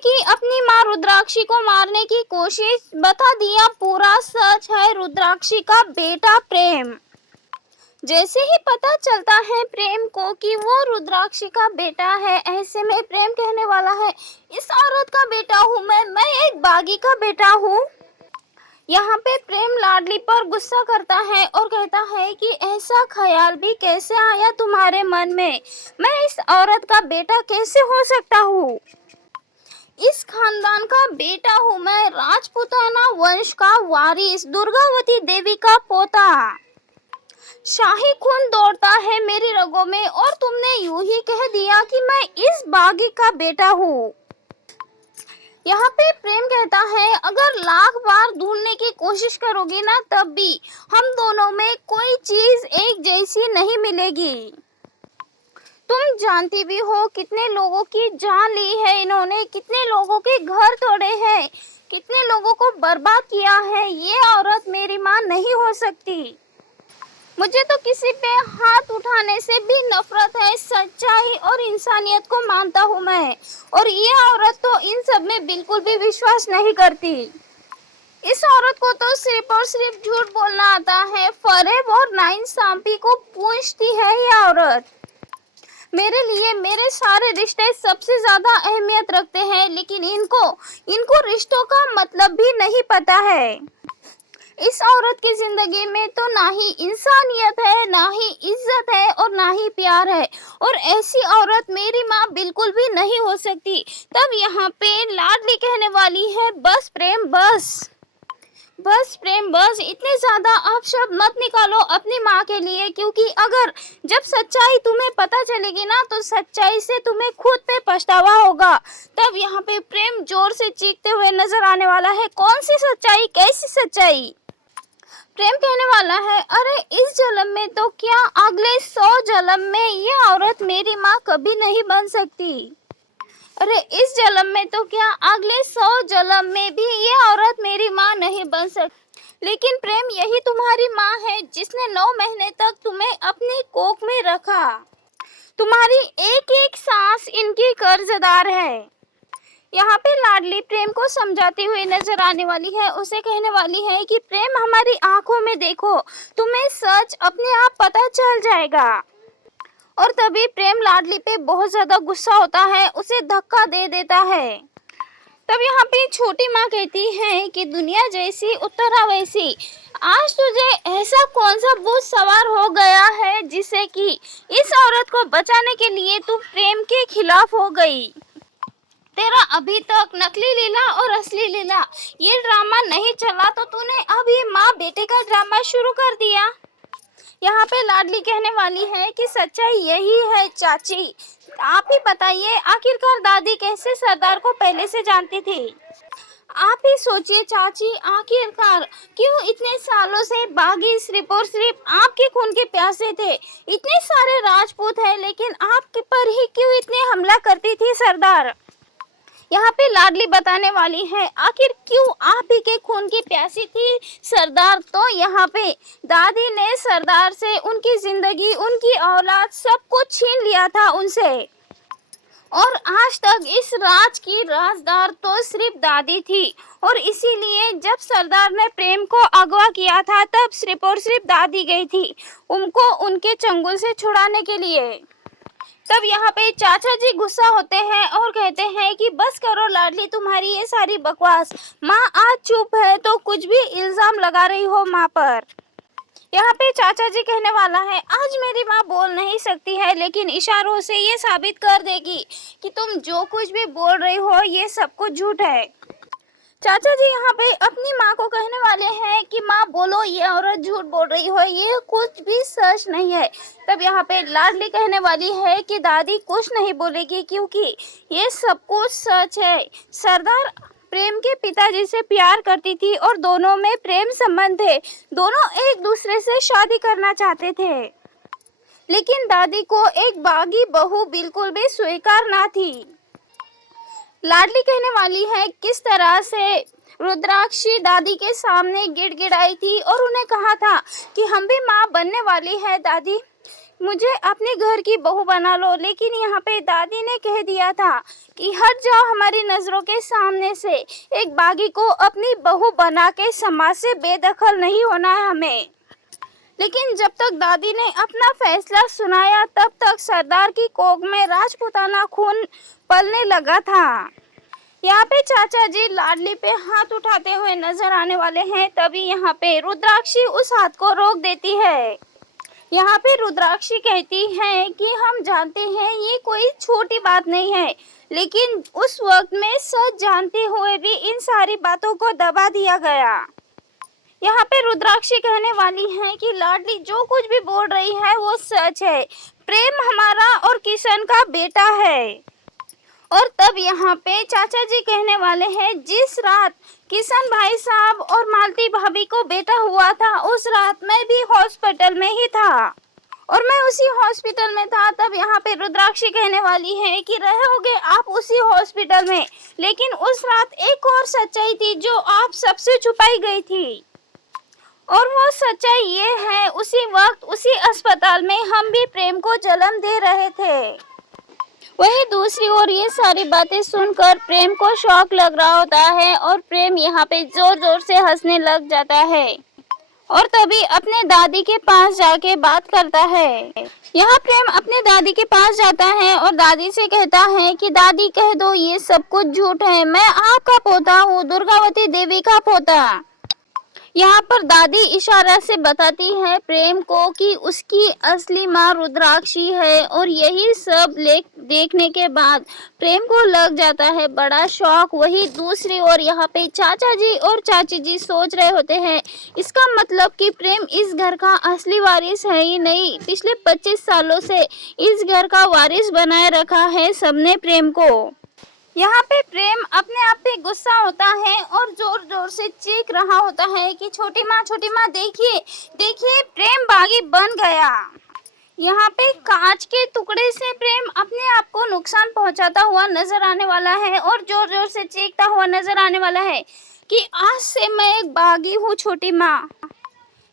की अपनी माँ रुद्राक्षी को मारने की कोशिश, बता दिया पूरा सच है रुद्राक्षी का बेटा प्रेम। जैसे ही पता चलता है प्रेम को कि वो रुद्राक्षी का बेटा है, ऐसे में प्रेम कहने वाला है, इस औरत का बेटा हूँ मैं एक बागी का बेटा हूँ। यहाँ पे प्रेम लाडली पर गुस्सा करता है और कहता है कि ऐसा ख्याल भी कैसे आया तुम्हारे मन में, मैं इस औरत का बेटा कैसे हो सकता हूँ। इस खानदान का बेटा हूँ मैं, राजपूताना वंश का वारिस, दुर्गावती देवी का पोता। शाही खून दौड़ता है मेरी रगों में और तुमने यूं ही कह दिया कि मैं इस बागी का बेटा हूँ। यहाँ पे प्रेम कहता है, अगर लाख बार ढूंढने की कोशिश करोगी ना, तब भी हम दोनों में कोई चीज एक जैसी नहीं मिलेगी। तुम जानती भी हो कितने लोगों की जान ली है इन्होंने, कितने लोगों के घर तोड़े हैं, कितने लोगों को बर्बाद किया है। ये औरत मेरी माँ नहीं हो सकती। मुझे तो किसी पे हाथ उठाने से भी नफरत है। सच्चाई और इंसानियत को मानता हूँ मैं, और ये औरत तो इन सब में बिल्कुल भी विश्वास नहीं करती। इस औरत को तो सिर्फ और सिर्फ झूठ बोलना आता है। फरेब और नाइंसाफी को पूछती है ये औरत। मेरे लिए मेरे सारे रिश्ते सबसे ज्यादा अहमियत रखते हैं, लेकिन इनको रिश्तों का मतलब भी नहीं पता है। इस औरत की जिंदगी में तो ना ही इंसानियत है, ना ही इज्जत है और ना ही प्यार है, और ऐसी औरत मेरी माँ बिल्कुल भी नहीं हो सकती। तब यहाँ पे लाडली कहने वाली है, बस प्रेम बस प्रेम बस, इतने ज्यादा आप शब्द मत निकालो अपनी माँ के लिए, क्योंकि अगर जब सच्चाई तुम्हें पता चलेगी ना, तो सच्चाई से तुम्हें खुद पे पछतावा होगा। तब यहाँ पे प्रेम जोर से चीखते हुए नजर आने वाला है, कौन सी सच्चाई, कैसी सच्चाई। प्रेम कहने वाला है, अरे इस जन्म में तो क्या, अगले 100 जन्म में ये औरत मेरी माँ कभी नहीं बन सकती। अरे इस जन्म में तो क्या, अगले 100 जन्म में भी ये औरत मेरी माँ नहीं बन सकती। लेकिन प्रेम, यही तुम्हारी माँ है जिसने 9 महीने तक तुम्हें अपनी कोख में रखा। तुम्हारी एक एक सांस इनकी कर्जदार है। यहाँ पे लाडली प्रेम को समझाती हुई नजर आने वाली है। उसे कहने वाली है कि प्रेम, हमारी आंखों में देखो, तुम्हें सच अपने आप पता चल जाएगा। और तभी प्रेम लाडली पे बहुत ज्यादा गुस्सा होता है, उसे धक्का दे देता है। तब यहाँ पे छोटी माँ कहती है कि दुनिया जैसी उत्तरा वैसी, आज तुझे ऐसा कौन सा भूत सवार हो गया है जिसे कि इस औरत को बचाने के लिए तू प्रेम के खिलाफ हो गई। तेरा अभी तक नकली लीला और असली लीला ये ड्रामा नहीं चला, तो तूने अभी माँ बेटे का ड्रामा शुरू कर दिया। यहाँ पे लाडली कहने वाली है कि सच्चाई यही है चाची, आप ही बताइए, आखिरकार दादी कैसे सरदार को पहले से जानती थी। आप ही सोचिए चाची, आखिरकार क्यों इतने सालों से बागी सिर्फ और सिर्फ आपके खून के प्यासे थे। इतने सारे राजपूत हैं, लेकिन आपके पर ही क्यों इतने हमला करती थी सरदार। यहाँ पे लाडली बताने वाली है, आखिर क्यों आप ही के खून की प्यासी थी सरदार। तो यहाँ पे दादी ने सरदार से उनकी जिंदगी, उनकी औलाद, सब कुछ छीन लिया था उनसे, और आज तक इस राज की राजदार तो सिर्फ दादी थी। और इसीलिए जब सरदार ने प्रेम को अगवा किया था, तब सिर्फ और सिर्फ दादी गई थी उनको उनके चंगुल से छुड़ाने के लिए। तब यहाँ पे चाचा जी गुस्सा होते हैं और कहते हैं कि बस करो लाडली, तुम्हारी ये सारी बकवास। माँ आज चुप है तो कुछ भी इल्जाम लगा रही हो माँ पर। यहाँ पे चाचा जी कहने वाला है, आज मेरी माँ बोल नहीं सकती है, लेकिन इशारों से ये साबित कर देगी कि तुम जो कुछ भी बोल रही हो ये सब कुछ झूठ है। चाचा जी यहाँ पे अपनी माँ को कहने वाले हैं कि माँ बोलो, ये औरत झूठ बोल रही हो, ये कुछ भी सच नहीं है। तब यहाँ पे लाडली कहने वाली है कि दादी कुछ नहीं बोलेगी, क्योंकि ये सब कुछ सच है। सरदार प्रेम के पिताजी से प्यार करती थी और दोनों में प्रेम संबंध थे, दोनों एक दूसरे से शादी करना चाहते थे, लेकिन दादी को एक बागी बहू बिल्कुल भी स्वीकार ना थी। लाडली कहने वाली है किस तरह से रुद्राक्षी दादी के सामने गिड़गिड़ाई थी और उन्हें कहा था कि हम भी माँ बनने वाली है दादी। मुझे अपने घर की बहू बना लो, लेकिन यहाँ पे दादी ने कह दिया था कि हट जाओ हमारी नज़रों के सामने से। एक बागी को अपनी बहू बना के समाज से बेदखल नहीं होना है हमें। लेकिन जब तक दादी ने अपना फैसला सुनाया तब तक सरदार की कोख में राजपूताना खून पलने लगा था। यहाँ पे चाचा जी लाडली पे हाथ उठाते हुए नजर आने वाले हैं। तभी यहाँ पे रुद्राक्षी उस हाथ को रोक देती है। यहाँ पे रुद्राक्षी कहती है कि हम जानते हैं ये कोई छोटी बात नहीं है, लेकिन उस वक्त में सच जानते हुए भी इन सारी बातों को दबा दिया गया। यहाँ पे रुद्राक्षी कहने वाली है कि लाडली जो कुछ भी बोल रही है वो सच है। प्रेम हमारा और किशन का बेटा है। और तब यहाँ पे चाचा जी कहने वाले हैं, जिस रात किशन भाई साहब और मालती भाभी को बेटा हुआ था उस रात मैं भी हॉस्पिटल में ही था और मैं उसी हॉस्पिटल में था। तब यहाँ पे रुद्राक्षी कहने वाली है कि रहोगे आप उसी हॉस्पिटल में, लेकिन उस रात एक और सच्चाई थी जो आप सबसे छुपाई गई थी। और वो सच्चाई ये है, उसी वक्त उसी अस्पताल में हम भी प्रेम को जन्म दे रहे थे। वही दूसरी ओर ये सारी बातें सुनकर प्रेम को शौक लग रहा होता है और प्रेम यहाँ पे जोर जोर से हंसने लग जाता है और तभी अपने दादी के पास जाके बात करता है। यहाँ प्रेम अपने दादी के पास जाता है और दादी से कहता है कि दादी कह दो ये सब कुछ झूठ है, मैं आपका पोता हूँ, दुर्गावती देवी का पोता। यहाँ पर दादी इशारा से बताती है प्रेम को कि उसकी असली माँ रुद्राक्षी है और यही सब देखने के बाद प्रेम को लग जाता है बड़ा शौक। वही दूसरी ओर यहाँ पे चाचा जी और चाची जी सोच रहे होते हैं, इसका मतलब कि प्रेम इस घर का असली वारिस है ही नहीं, पिछले 25 सालों से इस घर का वारिस बनाए रखा है सबने प्रेम को। यहाँ पे प्रेम अपने आप पे गुस्सा होता है और जोर जोर से चीख रहा होता है कि छोटी माँ देखिए देखिए प्रेम बागी बन गया। यहाँ पे कांच के टुकड़े से प्रेम अपने आप को नुकसान पहुंचाता हुआ नजर आने वाला है और जोर जोर से चीखता हुआ नजर आने वाला है कि आज से मैं एक बागी हूँ छोटी माँ।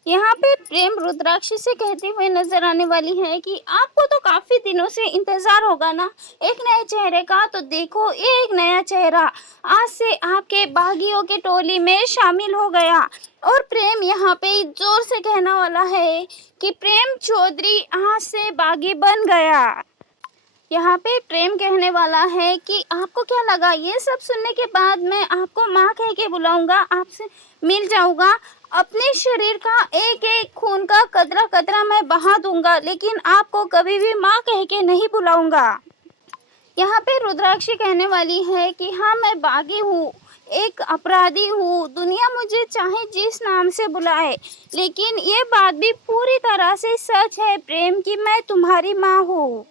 यहाँ पे प्रेम रुद्राक्षी से कहते हुए नजर आने वाली है कि आपको तो काफी दिनों से इंतजार होगा ना एक नए चेहरे का, तो देखो ये एक नया चेहरा आज से आपके बागियों के टोली में शामिल हो गया। और प्रेम यहाँ पे जोर से कहने वाला है कि प्रेम चौधरी आज से बागी बन गया। यहाँ पे प्रेम कहने वाला है कि आपको क्या लगा ये सब सुनने के बाद मैं आपको माँ कह के बुलाऊंगा, आपसे मिल जाऊंगा, अपने शरीर का एक एक खून का कतरा कतरा मैं बहा दूंगा, लेकिन आपको कभी भी माँ कह के नहीं बुलाऊंगा। यहाँ पे रुद्राक्षी कहने वाली है कि हाँ मैं बागी हूँ, एक अपराधी हूँ, दुनिया मुझे चाहे जिस नाम से बुलाए, लेकिन ये बात भी पूरी तरह से सच है प्रेम की मैं तुम्हारी माँ हूँ।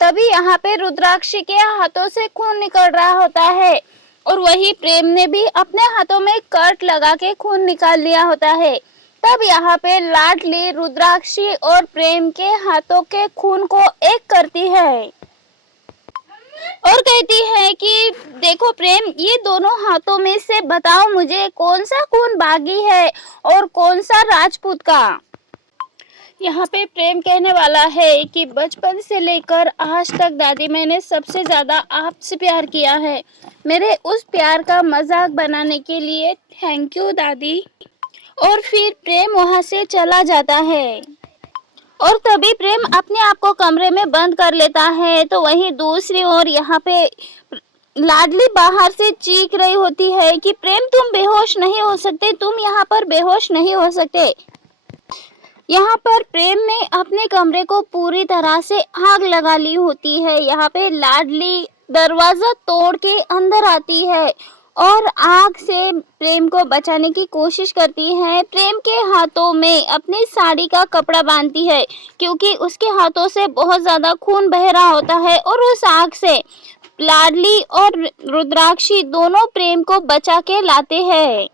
तभी यहाँ पे रुद्राक्षी के हाथों से खून निकल रहा होता है और वही प्रेम ने भी अपने हाथों में कट लगा के खून निकाल लिया होता है। तब यहाँ पे लाडली रुद्राक्षी और प्रेम के हाथों के खून को एक करती है और कहती है कि देखो प्रेम, ये दोनों हाथों में से बताओ मुझे कौन सा खून बागी है और कौन सा राजपूत का। यहाँ पे प्रेम कहने वाला है कि बचपन से लेकर आज तक दादी मैंने सबसे ज्यादा आपसे प्यार किया है, मेरे उस प्यार का मजाक बनाने के लिए थैंक यू दादी। और फिर प्रेम वहां से चला जाता है और तभी प्रेम अपने आप को कमरे में बंद कर लेता है। तो वहीं दूसरी ओर यहाँ पे लाडली बाहर से चीख रही होती है कि प्रेम तुम बेहोश नहीं हो सकते, तुम यहाँ पर बेहोश नहीं हो सकते। यहाँ पर प्रेम ने अपने कमरे को पूरी तरह से आग लगा ली होती है। यहाँ पे लाडली दरवाजा तोड़ के अंदर आती है और आग से प्रेम को बचाने की कोशिश करती है। प्रेम के हाथों में अपनी साड़ी का कपड़ा बांधती है क्योंकि उसके हाथों से बहुत ज़्यादा खून बह रहा होता है और उस आग से लाडली और रुद्राक्षी दोनों प्रेम को बचा के लाते हैं।